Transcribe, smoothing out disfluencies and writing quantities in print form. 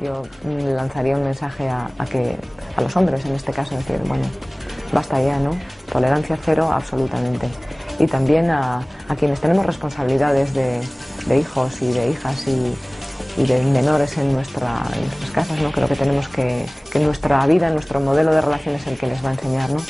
Yo lanzaría un mensaje a los hombres, en este caso, decir, bueno, basta ya, ¿no? Tolerancia cero, absolutamente. Y también a quienes tenemos responsabilidades de hijos y de hijas y de menores en nuestras casas, ¿no? Creo que tenemos que nuestra vida, nuestro modelo de relación es el que les va a enseñar, ¿no?